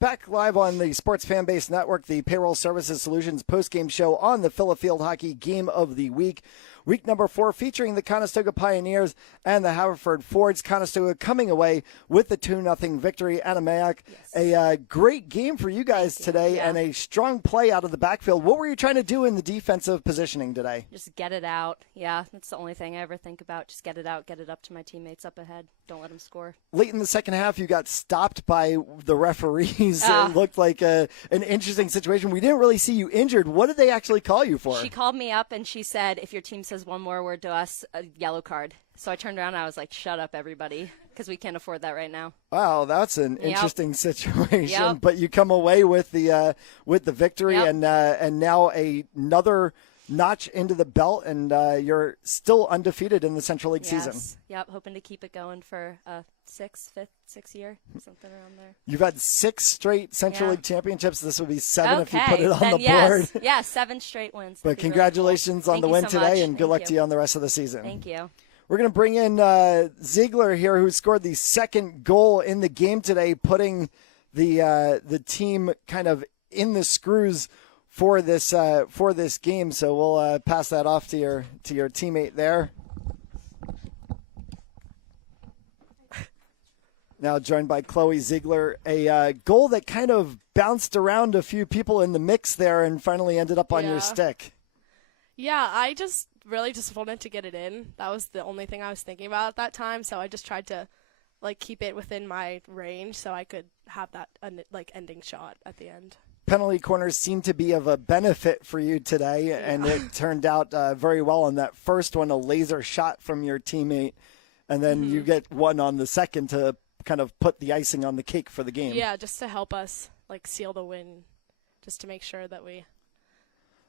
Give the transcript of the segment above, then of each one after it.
Back live on the Sports Fanbase Network, the Payroll Services Solutions postgame show on the Phila Field Hockey Game of the Week. Week number 4 featuring the Conestoga Pioneers and the Haverford Fords. Conestoga coming away with the 2-0 victory. Anna Mayak, a great game for you guys today and a strong play out of the backfield. What were you trying to do in the defensive positioning today? Just get it out. Yeah, that's the only thing I ever think about. Just get it out, get it up to my teammates up ahead. Don't let them score. Late in the second half, you got stopped by the referees. It looked like an interesting situation. We didn't really see you injured. What did they actually call you for? She called me up and she said, if your team says one more word to us, a yellow card. So I turned around and I was like, shut up, everybody, because we can't afford that right now. Wow, that's an interesting situation. Yep. But you come away with the victory and now another notch into the belt, and you're still undefeated in the Central League season. Yep, hoping to keep it going for sixth year, something around there. You've had 6 straight Central League championships. This would be 7 if you put it on then the board. Yeah, 7 straight wins. But congratulations really on the win today, and good luck to you on the rest of the season. Thank you. We're going to bring in Ziegler here, who scored the second goal in the game today, putting the team kind of in the screws for this game. So we'll pass that off to your teammate there. Now joined by Chloe Ziegler, a goal that kind of bounced around a few people in the mix there and finally ended up on your stick. Yeah, I just really just wanted to get it in. That was the only thing I was thinking about at that time, so I just tried to keep it within my range so I could have that ending shot at the end. Penalty corners seem to be of a benefit for you today, and it turned out very well on that first one, a laser shot from your teammate, and then you get one on the second to kind of put the icing on the cake for the game. Yeah, just to help us seal the win, just to make sure that we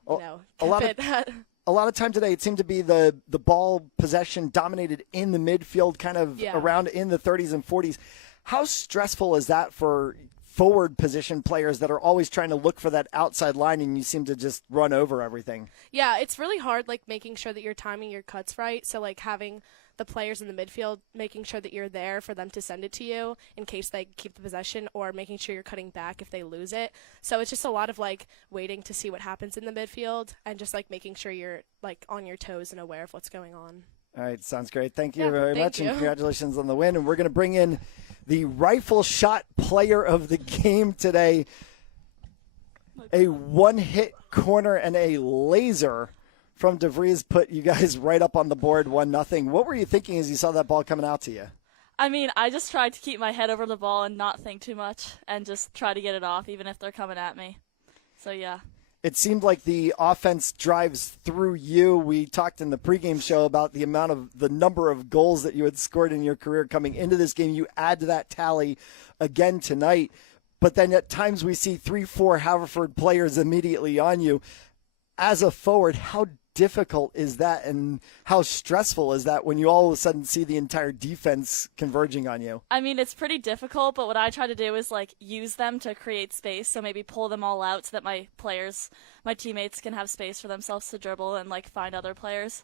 a lot of time today it seemed to be the ball possession dominated in the midfield, kind of around in the 30s and 40s. How stressful is that for forward position players that are always trying to look for that outside line, and you seem to just run over everything? Yeah, it's really hard making sure that you're timing your cuts right. So having the players in the midfield, making sure that you're there for them to send it to you in case they keep the possession, or making sure you're cutting back if they lose it. So it's just a lot of waiting to see what happens in the midfield, and just making sure you're on your toes and aware of what's going on. All right, sounds great. Thank you very much, and congratulations on the win. And we're going to bring in the rifle shot player of the game today. A one-hit corner and a laser from DeVries put you guys right up on the board, 1-0. What were you thinking as you saw that ball coming out to you? I mean, I just tried to keep my head over the ball and not think too much and just try to get it off, even if they're coming at me. So, yeah. It seemed like the offense drives through you. We talked in the pregame show about the number of goals that you had scored in your career coming into this game. You add to that tally again tonight. But then at times we see 3-4 Haverford players immediately on you. As a forward, how difficult is that, and how stressful is that when you all of a sudden see the entire defense converging on you? I mean, it's pretty difficult, but what I try to do is use them to create space, so maybe pull them all out so that my teammates can have space for themselves to dribble and find other players.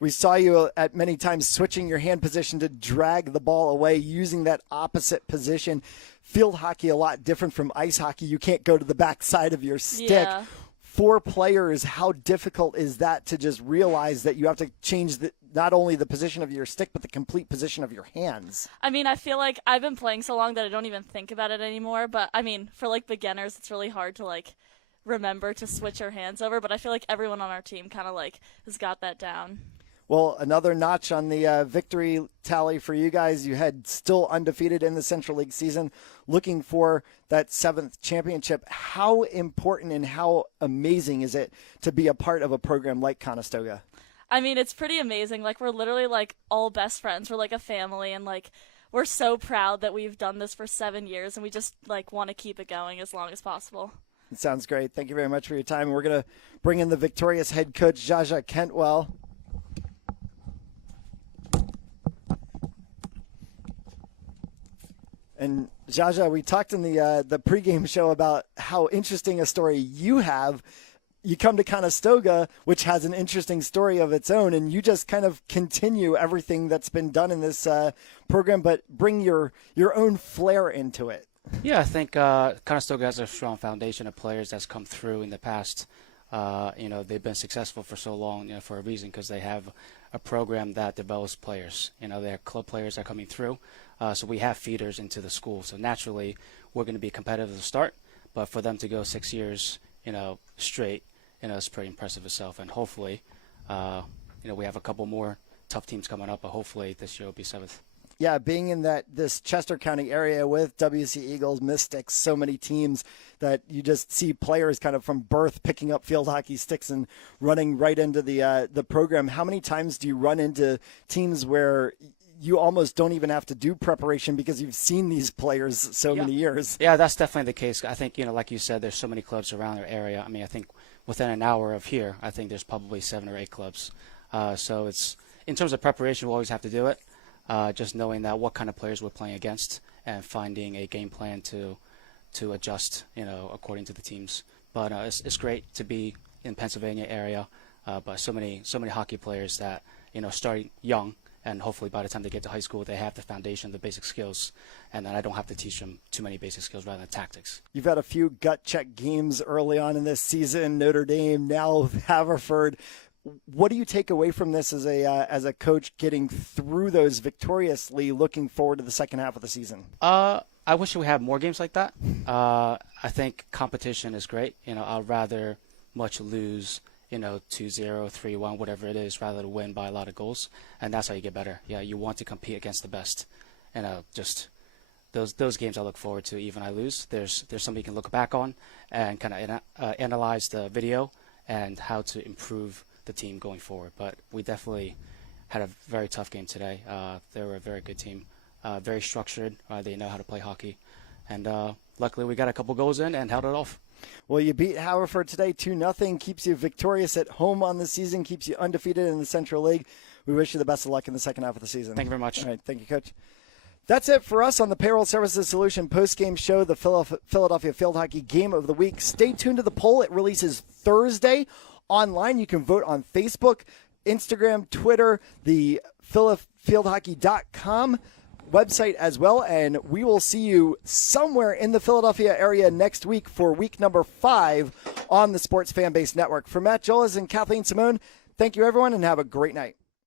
We saw you at many times switching your hand position to drag the ball away, using that opposite position. Field hockey a lot different from ice hockey. You can't go to the back side of your stick. Yeah. For players, how difficult is that to just realize that you have to change not only the position of your stick, but the complete position of your hands? I mean, I feel like I've been playing so long that I don't even think about it anymore. But, I mean, for, beginners, it's really hard to, remember to switch your hands over. But I feel like everyone on our team kind of, has got that down. Well, another notch on the victory tally for you guys. You had still undefeated in the Central League season, looking for that 7th championship. How important and how amazing is it to be a part of a program like Conestoga? I mean, it's pretty amazing. We're literally, all best friends. We're, a family, and, we're so proud that we've done this for 7 years, and we just, want to keep it going as long as possible. It sounds great. Thank you very much for your time. We're going to bring in the victorious head coach, Jaja Kentwell. And Jaja, we talked in the pregame show about how interesting a story you have. You come to Conestoga, which has an interesting story of its own, and you just kind of continue everything that's been done in this program, but bring your own flair into it. Yeah, I think Conestoga has a strong foundation of players that's come through in the past. They've been successful for so long, for a reason, because they have a program that develops players. They have club players that are coming through. So we have feeders into the school. So naturally, we're going to be competitive at the start. But for them to go 6 years, straight, it's pretty impressive itself. And hopefully, we have a couple more tough teams coming up. But hopefully this year will be 7th. Yeah, being in this Chester County area with WC Eagles, Mystics, so many teams that you just see players kind of from birth picking up field hockey sticks and running right into the program. How many times do you run into teams where you almost don't even have to do preparation because you've seen these players so many years? Yeah, that's definitely the case. I think, like you said, there's so many clubs around our area. I mean, I think within an hour of here, I think there's probably 7 or 8 clubs. So it's, in terms of preparation, we'll always have to do it. Just knowing that what kind of players we're playing against and finding a game plan to adjust, according to the teams. But it's great to be in Pennsylvania area, but so many hockey players that starting young, and hopefully by the time they get to high school, they have the foundation, the basic skills, and then I don't have to teach them too many basic skills rather than tactics. You've had a few gut check games early on in this season, Notre Dame, now Haverford. What do you take away from this as a coach getting through those victoriously, looking forward to the second half of the season? I wish we had more games like that. I think competition is great. I'd rather much lose, 2-0, 3-1, whatever it is, rather than win by a lot of goals. And that's how you get better. Yeah, you want to compete against the best. Just those games I look forward to, even I lose. There's something you can look back on and kind of analyze the video and how to improve the team going forward. But we definitely had a very tough game today. They were a very good team, very structured. They know how to play hockey. And luckily we got a couple goals in and held it off. Well, you beat Haverford today 2-0, keeps you victorious at home on the season, keeps you undefeated in the Central League. We wish you the best of luck in the second half of the season. Thank you very much. All right, thank you, Coach. That's it for us on the Payroll Services Solution post-game show, the Philadelphia Field Hockey Game of the Week. Stay tuned to the poll. It releases Thursday. Online, you can vote on Facebook, Instagram, Twitter, the philafieldhockey.com website as well, and we will see you somewhere in the Philadelphia area next week for week number 5 on the Sports Fan Base Network. For Matt Jolas and Kathleen Simone, thank you, everyone, and have a great night.